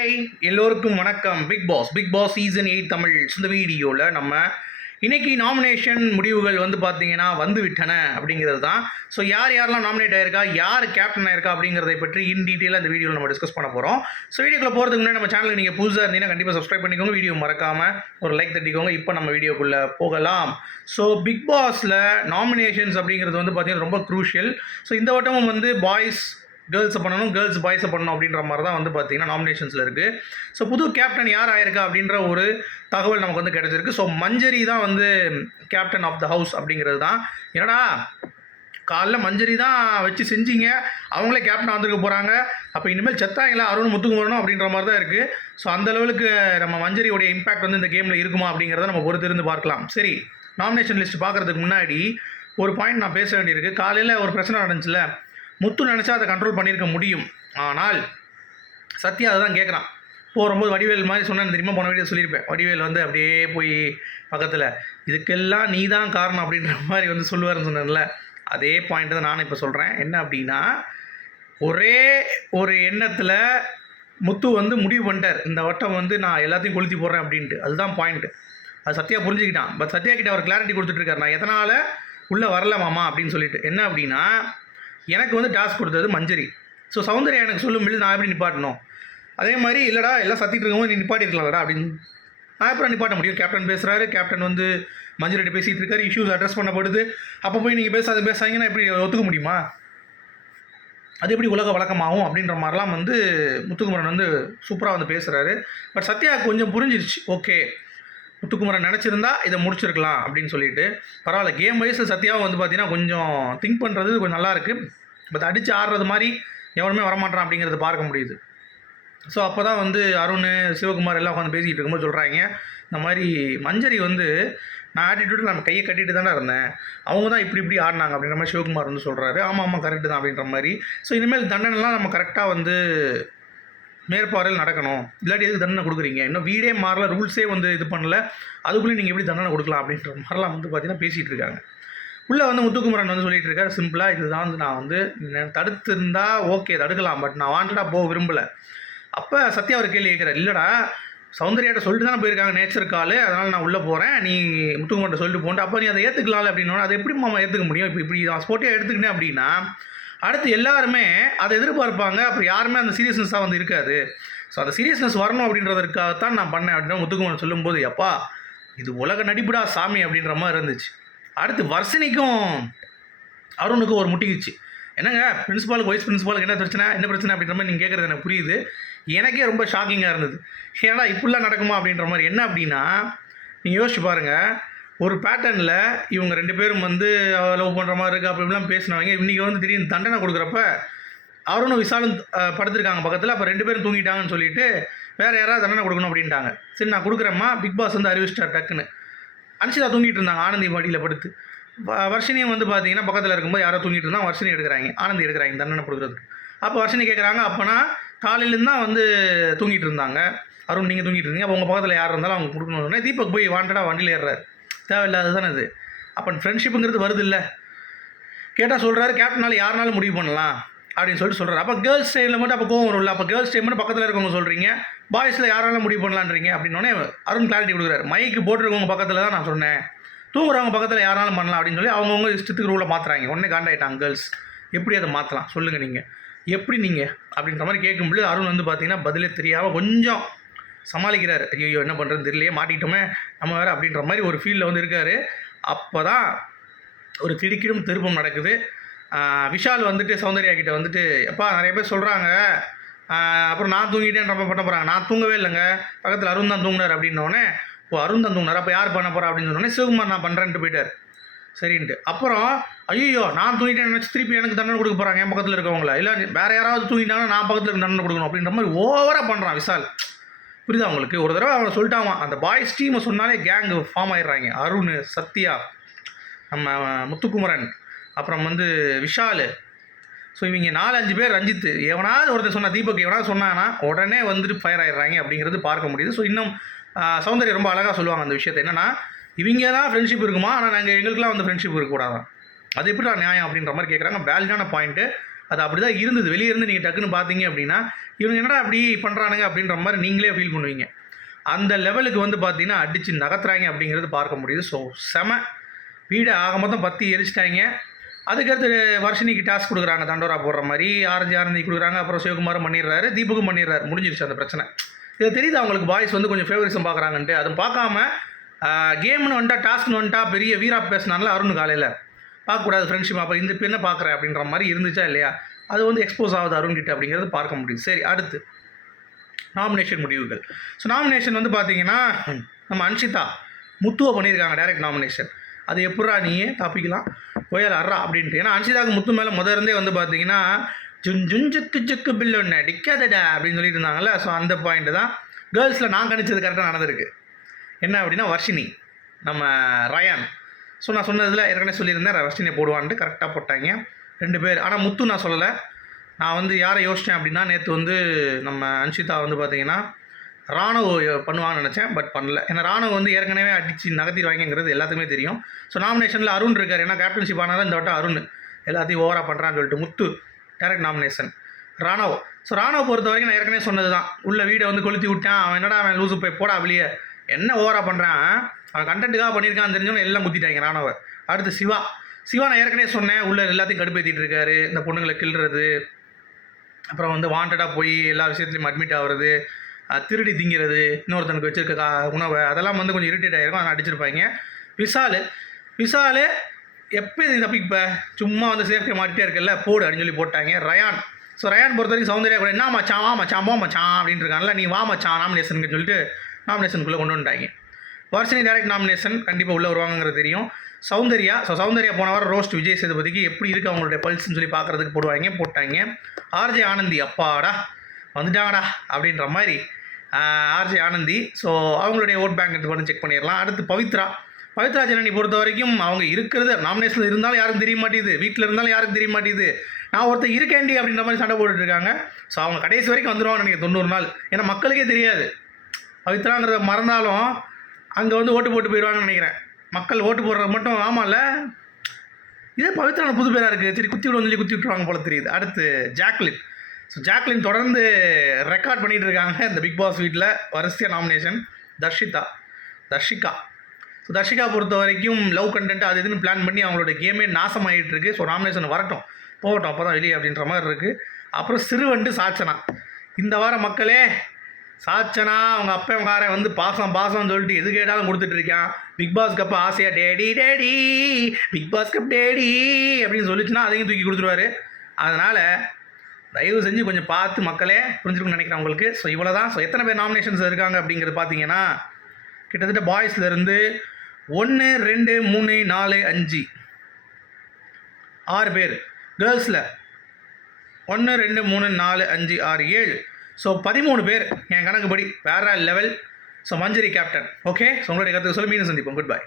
Hi எல்லோருக்கும் வணக்கம். Big Boss season 8 Tamil இந்த வீடியோவில் நம்ம இன்னைக்கு நாமினேஷன் முடிவுகள் பார்த்தீங்கன்னா வந்து விட்டன அப்படிங்கிறது தான். ஸோ யாரெல்லாம் நாமினேட் ஆயிருக்கா, யார் கேப்டன் ஆயிருக்கா அப்படிங்கிறதை பற்றி இன் டீட்டெயிலாக இந்த வீடியோவில் நம்ம டிஸ்கஸ் பண்ண போகிறோம். ஸோ வீடியோக்குள்ள போகிறதுக்கு முன்னாடி நம்ம சேனலுக்கு நீங்கள் புதுசாக இருந்தீங்கன்னா கண்டிப்பாக சப்ஸ்கிரைப் பண்ணிக்கோங்க, வீடியோ மறக்காமல் ஒரு லைக் தட்டிக்கோங்க. இப்போ நம்ம வீடியோக்குள்ளே போகலாம். ஸோ பிக் பாஸில் நாமினேஷன்ஸ் அப்படிங்கிறது பார்த்தீங்கன்னா ரொம்ப க்ரூஷியல். ஸோ இந்த வட்டமும் பாய்ஸ் கேர்ள்ஸை பண்ணணும், கேர்ள்ஸ் பாய்ஸை பண்ணணும் அப்படின்ற மாதிரி தான் பார்த்தீங்கன்னா நாமினேஷன்ஸில் இருக்குது. ஸோ புது கேப்டன் யார் ஆயிருக்கா அப்படின்ற ஒரு தகவல் நமக்கு கிடச்சிருக்கு. ஸோ மஞ்சரி தான் கேப்டன் ஆஃப் த ஹவுஸ் அப்படிங்கிறது தான். என்னடா காலைல மஞ்சரி தான் வச்சு செஞ்சீங்க, அவங்களே கேப்டன் வந்துருக்க போகிறாங்க, அப்போ இனிமேல் செத்தாங்களா அருண் முத்துக்குமரனும் அப்படின்ற மாதிரி தான் இருக்குது. ஸோ அந்த லெவலுக்கு நம்ம மஞ்சரியோடைய இம்பாக்ட் இந்த கேமில் இருக்குமா அப்படிங்கிறத நம்ம பொறுத்திருந்து பார்க்கலாம். சரி, நாமினேஷன் லிஸ்ட் பார்க்குறதுக்கு முன்னாடி ஒரு பாயிண்ட் நான் பேச வேண்டியிருக்கு. காலையில் ஒரு பிரச்சனை நடந்துச்சுல, முத்து நினச்சா அதை கண்ட்ரோல் பண்ணியிருக்க முடியும், ஆனால் சத்யா அதை தான் கேட்குறான். போகும்போது வடிவேல் மாதிரி சொன்னேன்னு தெரியுமா, போன வீடியோ சொல்லியிருப்பேன். வடிவேல் அப்படியே போய் பக்கத்தில் இதுக்கெல்லாம் நீ தான் காரணம் அப்படின்ற மாதிரி சொல்லுவார்னு சொன்னேன்ல, அதே பாயிண்ட் தான் நானும் இப்போ சொல்கிறேன். என்ன அப்படின்னா, ஒரே ஒரு எண்ணத்தில் முத்து முடிவு பண்ணிட்டார், இந்த வட்டம் நான் எல்லாத்தையும் கொளுத்தி போடுறேன் அப்படின்ட்டு. அதுதான் பாயிண்ட்டு. அது சத்யா புரிஞ்சுக்கிட்டான். பட் சத்யா கிட்ட அவர் கிளாரிட்டி கொடுத்துட்ருக்காரு, நான் எதனால் உள்ளே வரல மாமா அப்படின்னு சொல்லிட்டு. என்ன அப்படின்னா, எனக்கு டாஸ்க் கொடுத்தது மஞ்சரி. ஸோ சௌந்தர்யா எனக்கு சொல்லும்போது நான் எப்படி நிப்பாட்டணும், அதே மாதிரி இல்லைடா எல்லாம் சத்திட்டு இருக்கும்போது நீ நிப்பாட்டிருக்கலாம்டா அப்படின்னு நான் எப்படி நிப்பாட்ட முடியும்? கேப்டன் பேசுகிறாரு, கேப்டன் மஞ்சரிட்ட பேசிகிட்டு இருக்காரு, இஷ்யூஸ் அட்ரஸ் பண்ணப்படுது, அப்போ போய் நீங்கள் பேசாங்கன்னா எப்படி ஒத்துக்க முடியுமா? அது எப்படி உலக வழக்கமாகும் அப்படின்ற மாதிரிலாம் முத்துக்குமரன் சூப்பராக பேசுகிறாரு. பட் சத்யா கொஞ்சம் புரிஞ்சிருச்சு, ஓகே முத்துக்குமரன் நினச்சிருந்தா இதை முடிச்சிருக்கலாம் அப்படின்னு சொல்லிட்டு. பரவாயில்ல, கேம் வைஸ் சத்யாவும் பார்த்தீங்கன்னா கொஞ்சம் திங்க் பண்ணுறது கொஞ்சம் நல்லாயிருக்கு. பட் அடித்து ஆடுறது மாதிரி எவனுமே வரமாட்டான் அப்படிங்கிறத பார்க்க முடியுது. ஸோ அப்போ தான் அருண் சிவகுமார் எல்லாம் உட்காந்து பேசிக்கிட்டு இருக்கும்போது சொல்கிறாங்க, இந்த மாதிரி மஞ்சரி நான் ஆட்டிடியூட்டில் நம்ம கையை கட்டிட்டு தானே இருந்தேன், அவங்க தான் இப்படி ஆடினாங்க அப்படின்ற மாதிரி சிவகுமார் சொல்கிறாரு. ஆமாம் கரெக்டு தான் அப்படின்ற மாதிரி. ஸோ இனிமேல் தண்டனைலாம் நம்ம கரெக்டாக மேற்பார்வையில் நடக்கணும், இல்லாட்டி எதுக்கு தண்டனை கொடுக்குறீங்க, இன்னும் வீடே மாறல, ரூல்ஸே இது பண்ணல, அதுக்குள்ளே நீங்கள் எப்படி தண்டனை கொடுக்கலாம் அப்படின்ற மாதிரிலாம் பார்த்தீங்கன்னா பேசிகிட்டு இருக்காங்க. உள்ளே முத்துக்குமரன் சொல்லிகிட்டு இருக்காரு, சிம்பிளாக இதுதான் நான் தடுத்திருந்தா ஓகே தடுக்கலாம், பட் நான் வாண்டடாக போக விரும்பலை. அப்போ சத்யா ஒரு கேள்வி கேட்குறாரு, இல்லைடா சௌந்தர்யாட்ட சொல்லிட்டு தானே போயிருக்காங்க நேச்சர் கால், அதனால் நான் உள்ளே போகிறேன், நீ முத்துக்குமரன் சொல்லிட்டு போன்ட்டு, அப்போ நீ அதை ஏற்றுக்கலாம்ல அப்படின்னா, அதை எப்படி மாமா ஏற்றுக்க முடியும்? இப்படி நான் ஸ்போர்ட்டியாக எடுத்துக்கினேன் அப்படின்னா அடுத்து எல்லாருமே அதை எதிர்பார்ப்பாங்க, அப்புறம் யாருமே அந்த சீரியஸ்னஸாக இருக்காது. ஸோ அந்த சீரியஸ்னஸ் வரணும் அப்படின்றதுக்காகத்தான் நான் பண்ணேன் அப்படின்னா முத்துக்குமரன் சொல்லும்போது, எப்பா இது உலக நடிப்புடா சாமி அப்படின்ற மாதிரி இருந்துச்சு. அடுத்து வர்ஷினிக்கும் அருணுக்கும் ஒரு முட்டிக்குச்சு. என்னங்க பிரின்ஸிபாலுக்கு வைஸ் பிரின்ஸிபாலுக்கு என்ன பிரச்சனை அப்படின்ற மாதிரி நீங்கள் கேட்குறது எனக்கு புரியுது. எனக்கே ரொம்ப ஷாக்கிங்காக இருந்தது. ஏன்னா இப்படிலாம் நடக்குமா அப்படின்ற மாதிரி. என்ன அப்படின்னா, நீங்கள் யோசிச்சு பாருங்கள், ஒரு பேட்டர்னில் இவங்க 2 பேரும் லவ் பண்ணுற மாதிரி இருக்குது அப்படிலாம் பேசினவங்க இன்றைக்கி திடீர்னு தண்டனை கொடுக்குறப்ப அவரும் விசாலும் படுத்திருக்காங்க பக்கத்தில். அப்போ 2 பேரும் தூங்கிட்டாங்கன்னு சொல்லிட்டு வேறு யாராவது தண்டனை கொடுக்கணும் அப்படின்ட்டாங்க. சரி நான் கொடுக்குறேம்மா, பிக் பாஸ் அறிவிச்சிட்டார் டக்குன்னு. அனிஷிதா தூங்கிட்டு இருந்தாங்க ஆனந்தி பாடியில் படுத்து. வர்ஷினியும் பார்த்தீங்கன்னா பக்கத்தில் இருக்கும்போது யாரோ தூங்கிட்டு இருந்தால் வர்ஷினி எடுக்கிறாங்க, ஆனந்தி எடுக்கிறாங்க தண்டனை கொடுக்குறதுக்கு. அப்போ வர்ஷினி கேட்குறாங்க, அப்போனா காலையிலேருந்து தான் தூங்கிட்டு இருந்தாங்க, அருண் நீங்கள் தூங்கிட்டு இருந்தீங்க, அப்போ உங்கள் பக்கத்தில் யார் இருந்தாலும் அவங்க கொடுக்கணும்னு தீபக் போய் வாண்டடாக வண்டியில் ஏறுறாரு. தேவையில்லாது தானே அது. அப்போ ஃப்ரெண்ட்ஷிப்புங்கிறது வருது இல்லை. கேட்டால் சொல்கிறாரு, கேப்டனால் யாருனாலும் முடிவு பண்ணலாம் அப்படின்னு சொல்கிறார். அப்போ கேர்ள்ஸ் டைமில் மட்டும் அப்போ கோவம் வரும்ல, அப்போ கேர்ள்ஸ் டைம் மட்டும் பக்கத்தில் இருக்கவங்க சொல்கிறீங்க, பாய்ஸில் யாராலும் முடிவு பண்ணலான்றீங்க அப்படின்னோடனே அருண் கிளாரிட்டி கொடுக்குறாரு. மைக்கு போட்டிருக்கவங்க பக்கத்தில் தான் நான் சொன்னேன், தூங்குறவங்க பக்கத்தில் யாராலும் பண்ணலாம் அப்படின்னு சொல்லி அவங்கவுங்க இஷ்டத்துக்கு ரூலை மாற்றுறாங்க. உடனே காண்டாயிட்டாங்க கேர்ள்ஸ். எப்படி அதை மாற்றலாம் சொல்லுங்கள் நீங்கள், எப்படி நீங்கள் அப்படின்ற மாதிரி கேட்கும்போது அருண் பார்த்தீங்கன்னா பதிலே தெரியாமல் கொஞ்சம் சமாளிக்கிறார். ஐயோ என்ன பண்ணுறதுன்னு தெரியலையே, மாட்டிக்கிட்டோமே நம்ம வேறு அப்படின்ற மாதிரி ஒரு ஃபீல்டில் இருக்கார். அப்போ தான் ஒரு திடுக்கிடும் திருப்பம் நடக்குது. விஷால் சௌந்தர்யா கிட்டே எப்பா நிறைய பேர் சொல்கிறாங்க, அப்புறம் நான் தூங்கிட்டேன்ற மாதிரி பண்ண போகிறாங்க. நான் தூங்கவே இல்லைங்க, பக்கத்தில் அருண் தான் தூங்கினார் அப்படின்னோடனே, ஓ அருண் தான் தூங்கினார், அப்போ யார் பண்ண போகிறா அப்படின்னு சொன்னோடனே சிவகுமார் நான் பண்ணுறேன்ட்டு போயிட்டார். சரின்ட்டு அப்புறம் ஐயோ நான் தூங்கிட்டேன் நினச்சி திருப்பி எனக்கு தண்டனை கொடுக்க போகிறாங்க என் பக்கத்தில் இருக்கவங்கள, இல்லை வேறு யாராவது தூங்கிட்டாங்கன்னா நான் பக்கத்தில் இருக்க தண்டனை கொடுக்கணும் அப்படின்ற மாதிரி ஓவராக பண்ணுறான் விஷால். புரியுதா அவங்களுக்கு? ஒரு தடவை அவனை சொல்லிட்டாமா, அந்த பாய்ஸ் டீமை சொன்னாலே கேங்கு ஃபார்ம் ஆகிடுறாங்க. அருண், சத்யா, நம்ம முத்துக்குமரன், அப்புறம் விஷால். ஸோ இவங்க 4-5 பேர், ரஞ்சித், எவனாவது ஒருத்தர் சொன்னால், தீபக் எவனாவது சொன்னான்னா உடனே ஃபயர் ஆகிடுறாங்க அப்படிங்கிறது பார்க்க முடியுது. ஸோ இன்னும் சௌந்தர்யா ரொம்ப அழகாக சொல்லுவாங்க அந்த விஷயத்தை. என்னென்னா, இவங்க தான் ஃப்ரெண்ட்ஷிப் இருக்குமா, ஆனால் நாங்கள் எங்களுக்குலாம் ஃப்ரெண்ட்ஷிப் இருக்கக்கூடாதான், அது எப்படி நான் நியாயம் அப்படின்ற மாதிரி கேட்குறாங்க. வேலிடான பாயிண்ட்டு. அது அப்படி தான் இருந்தது. வெளியே இருந்து நீங்கள் டக்குன்னு பார்த்தீங்க அப்படின்னா இவங்க என்னடா அப்படி பண்ணுறானுங்க அப்படின்ற மாதிரி நீங்களே ஃபீல் பண்ணுவீங்க. அந்த லெவலுக்கு வந்து பார்த்தீங்கன்னா அடித்து நகர்த்துறாங்க அப்படிங்கிறது பார்க்க முடியுது. ஸோ செம வீடை ஆக மொத்தம் 10 எரிச்சிட்டாங்க. அதுக்கடுத்து வர்ஷினிக்கு டாஸ்க் கொடுக்குறாங்க, தண்டோரா போடுற மாதிரி. ஆனந்தி கொடுக்குறாங்க, அப்புறம் சிவகுமாரும் பண்ணிடுறாரு, தீபக்கும் பண்ணிடுறாரு. முடிஞ்சிருச்சு அந்த பிரச்சனை. இது தெரியுது அவங்களுக்கு பாய்ஸ் வந்து கொஞ்சம் ஃபேவரிசம் பார்க்குறாங்கன்ட்டு. அதை பார்க்காம கேம்னு வந்துட்டா, டாஸ்க்னு வந்துட்டா பெரிய வீரா பேசினால அருண் காலையில் பார்க்கக்கூடாது ஃப்ரெண்ட்ஷிப், அப்போ இந்த என்ன பார்க்குறேன் அப்படின்ற மாதிரி இருந்துச்சா இல்லையா? அது வந்து எக்ஸ்போஸ் ஆகுது அருண்கிட்ட அப்படிங்கிறது பார்க்க முடியுது. சரி, அடுத்து நாமினேஷன் முடிவுகள். ஸோ நாமினேஷன் வந்து பார்த்தீங்கன்னா நம்ம அன்ஷிதா முத்துவை பண்ணியிருக்காங்க டைரக்ட் நாமினேஷன். அது எப்படா நீயே தப்பிக்கலாம் கோயல் அறா அப்படின்ட்டு. ஏன்னா அன்ஷிதாவுக்கு முத்து மேலே இருந்தே வந்து பார்த்தீங்கன்னா ஜுக்கு பில்லு ஒன்று அடிக்காதடா அப்படின்னு சொல்லிட்டு இருந்தாங்கல்ல. ஸோ அந்த பாயிண்ட்டு தான் கேர்ள்ஸில் நான் கணிச்சது கரெக்டாக நடந்திருக்கு. என்ன அப்படின்னா வர்ஷினி, நம்ம ரயான். ஸோ நான் சொன்னதில் ஏற்கனவே சொல்லியிருந்தேன் வர்ஷினியை போடுவான்ட்டு, கரெக்டாக போட்டாங்க 2 பேர். ஆனால் முத்து நான் சொல்லலை. நான் வந்து யாரை யோசித்தேன் அப்படின்னா நேற்று வந்து நம்ம அன்ஷிதா வந்து பார்த்தீங்கன்னா ராணுவ பண்ணுவான்னு நினச்சேன், பட் பண்ணல. ஏன்னா ராணுவ வந்து ஏற்கனவே அடித்து நகர்த்திடுவாங்கிறது எல்லாத்துக்குமே தெரியும். ஸோ நாமினேஷனில் அருண் இருக்கார். ஏன்னா கேப்டன்ஷிப் ஆனாலும் இந்த வட்டம் அருண் எல்லாத்தையும் ஓவராக பண்ணுறான்னு சொல்லிட்டு முத்து டேரக்ட் நாமினேஷன். ராணுவ பொறுத்த வரைக்கும் நான் ஏற்கனவே சொன்னது தான். உள்ள வீடை வந்து கொளுத்தி விட்டான். அவன் என்னடா அவன் லூசு போய் போடா வெளியே, என்ன ஓவராக பண்ணுறான், அவன் கண்டென்ட்டுக்காக பண்ணியிருக்கான்னு தெரிஞ்சவங்க எல்லாம் குத்திட்டாங்க ராணுவ. அடுத்து சிவா நான் ஏற்கனவே சொன்னேன், உள்ள எல்லாத்தையும் கடுப்பேற்றிட்டு இருக்காரு. இந்த பொண்ணுங்களை கிள்றது, அப்புறம் வந்து வாண்டடாக போய் எல்லா விஷயத்துலையும் அட்மிட் ஆகிறது, திருடி திங்கிறது, இன்னொருத்தனுக்கு வச்சுருக்க உணவை, அதெல்லாம் வந்து கொஞ்சம் இரிட்டேட் ஆகிருக்கும். அதை அடிச்சிருப்பாங்க. விசாலு எப்போ இது தப்பிப்ப, சும்மா வந்து சேஃப்டியை மாட்டிகிட்டே இருக்கல போடு அப்படின்னு சொல்லி போட்டாங்க. ரயான் பொறுத்த வரைக்கும் சௌந்தர்யா கூட என்ன மச்சான் வா மச்சான் அப்படின்ட்டு இருக்காங்கல்ல, நீ வா மச்சான் நாமினேஷனுக்கு சொல்லிட்டு நாமினேஷனுக்குள்ளே கொண்டு வந்துட்டாங்க. வர்ஷினி டைரக்ட் நாமினேஷன் கண்டிப்பாக உள்ளே வருவாங்கிறது தெரியும். சௌந்தர்யா போன வாரம் ரோஸ்ட் விஜய் சேதுபதிக்கு எப்படி இருக்குது அவங்களுடைய பல்ஸ்ன்னு சொல்லி பார்க்குறதுக்கு போட்டாங்க. ஆர்ஜே ஆனந்தி அப்பாடா வந்துட்டாங்கடா அப்படின்ற மாதிரி ஆர்ஜே ஆனந்தி. ஸோ அவங்களுடைய ஓட் பேங்க் எடுத்து பண்ணி செக் பண்ணிடலாம். அடுத்து பவித்ரா ஜனனி பொறுத்த வரைக்கும் அவங்க இருக்கிறது நாமினேஷனில் இருந்தாலும் யாருக்கும் தெரிய மாட்டேது, வீட்டில் இருந்தாலும் யாருக்கும் தெரிய மாட்டேது. நான் ஒருத்தர் இருக்கேன்டி அப்படின்ற மாதிரி சண்டை போட்டுட்ருக்காங்க. ஸோ அவங்க கடைசி வரைக்கும் வந்துடுவாங்க நினைக்கிறேன் 90 நாள். ஏன்னா மக்களுக்கே தெரியாது பவித்ராங்கிறத மறந்தாலும் அங்கே வந்து ஓட்டு போட்டு போயிடுவாங்கன்னு நினைக்கிறேன். மக்கள் ஓட்டு போடுறது மட்டும் ஆமாம்ல, இதே பவித்ரான புது பேராக இருக்குது, சரி குத்தி விடுவோம் சொல்லி குத்தி விட்டுருவாங்க போல தெரியுது. அடுத்து ஜாக்லின் தொடர்ந்து ரெக்கார்ட் பண்ணிகிட்டு இருக்காங்க இந்த பிக் பாஸ் வீட்டில் வரிசையாக நாமினேஷன். தர்ஷிகா பொறுத்த வரைக்கும் லவ் கண்டென்ட் அது இதுன்னு பிளான் பண்ணி அவங்களோட கேமே நாசமாகிட்டு இருக்குது. ஸோ நாமினேஷன் போகட்டும் அப்போ தான் வெளியே அப்படின்ற மாதிரி இருக்குது. அப்புறம் சிறுவண்டு சாச்சனா. இந்த வாரம் மக்களே சாச்சனா அவங்க அப்பங்காரன் வந்து பாசம் சொல்லிட்டு எது கேட்டாலும் கொடுத்துட்ருக்கான். பிக் பாஸ் கப்பு ஆசையாக daddy Bigg Boss cup daddy அப்படின்னு சொல்லிச்சுன்னா அதையும் தூக்கி கொடுத்துருவாரு. அதனால் தயவு செஞ்சு கொஞ்சம் பார்த்து மக்களே புரிஞ்சுக்கணும்னு நினைக்கிறேன் உங்களுக்கு. ஸோ இவ்வளோ தான். ஸோ எத்தனை பேர் நாமினேஷன்ஸ் இருக்காங்க அப்படிங்கிறது பார்த்தீங்கன்னா கிட்டத்தட்ட பாய்ஸ்லேருந்து 1 2 3 4 5 6 பேர், கேர்ள்ஸில் 1 2 3 4 5 6 7, ஸோ 13 பேர் என் கணக்குப்படி வேறு லெவல். ஸோ மஞ்சரி கேப்டன். ஓகே, ஸோ உங்களுடைய கருத்துக்கு சொல்லி மீண்டும் சந்திப்போம். Good bye.